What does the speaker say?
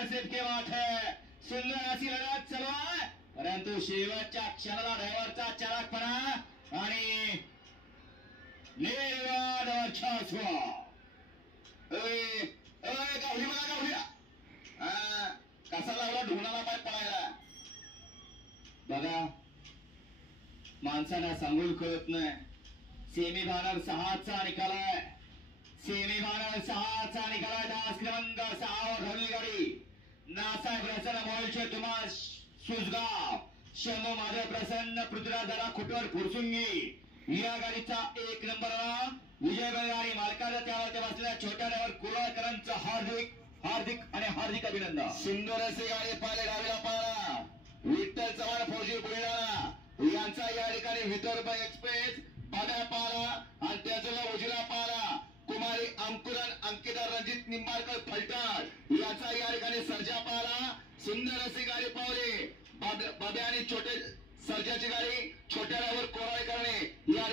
नसीब की बात है. सुंदर अशी लढत चालू आहे, परंतु शेवटच्या क्षणाला ड्रायव्हरचा चलाकपणा आणि निर्वाद वर्चस्व. गावली मला गावली. कसा लागला ढोणाला पाय पळायला. बघा, माणसाला सांगून कळत नाही. सेमी फायनल 6चा निकाल आहे. सेमी फायनल 6चा निकाल आहे. दास क्रमांक 6 वर ठरली गाडी. नासाहेब रचना मोलचे तुम्हा सुसगाव, शंभू माधव प्रसन्न, पृथ्वीराज खुटवर फुरसुंगी या गाडीचा 1 नंबरला विजय बैलगाडी मालकाला त्यावर बसलेल्या छोट्या ड्रायव्हर कुराळकरांचं हार्दिक हार्दिक आणि हार्दिक अभिनंदन. सुंदर असे गाडी पाहिले. डावीला पाळा विठ्ठल चव्हाण फौजी बुलढाणा यांचा या ठिकाणी विदर्भ एक्सप्रेस पाड्या पाळा आणि त्याचा उजला पाळा कुमारी अंकुरन अंकिता रणजित निंबाळकर फलटण याचा या ठिकाणी सर्जा पाळा. सुंदर अशी गाडी पावली. बाब्या आणि छोटे सर्जाची गाडी छोट्या ड्रायव्हर कोराळकरने या